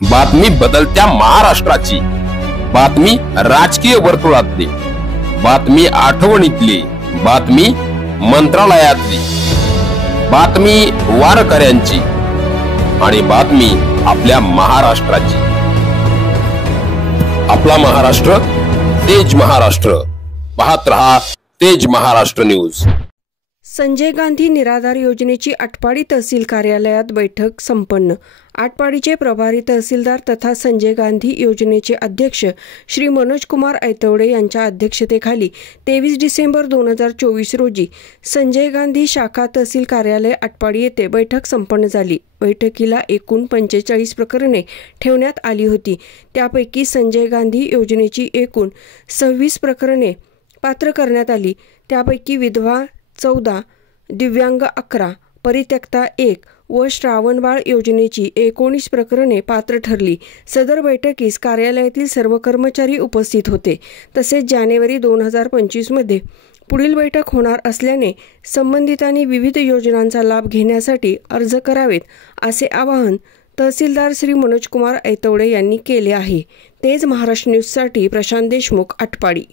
बातमी बदलत्या महाराष्ट्राची, बातमी राजकीय वर्तुळातली, बातमी आठवणीतली, बातमी मंत्रालयातली, बातमी वारकऱ्यांची आणि बातमी आपल्या महाराष्ट्राची। आपला महाराष्ट्र, तेज महाराष्ट्र। पाहत रहा तेज महाराष्ट्र न्यूज। संजय गांधी निराधार योजनेची आटपाडी तहसील कार्यालयात बैठक संपन्न। आटपाडीचे प्रभारी तहसीलदार तथा संजय गांधी योजनेचे अध्यक्ष श्री मनोज कुमार ऐतवडे यांच्या अध्यक्षतेखाली 23 डिसेंबर 2024 रोजी संजय गांधी शाखा तहसील कार्यालय आटपाडी येथे बैठक संपन्न झाली। बैठकीला एकूण 45 प्रकरणे ठेवण्यात आली होती। त्यापैकी संजय गांधी योजनेची एकूण 26 प्रकरणे पात्र करण्यात आली। त्यापैकी विधवा 14, दिव्यांग 11, परित्यक्ता 1 व श्रावणबाळ योजनेची 19 प्रकरणे पात्र ठरली। सदर बैठकीस कार्यालयातील सर्व कर्मचारी उपस्थित होते। तसेच जानेवारी 2025 मध्ये पुढील बैठक होणार असल्याने संबंधितांनी विविध योजनांचा लाभ घेण्यासाठी अर्ज करावेत असे आवाहन तहसीलदार श्री मनोज कुमार ऐतवडे यांनी केले आहे। तेज महाराष्ट्र न्यूजसाठी प्रशांत देशमुख, आटपाडी।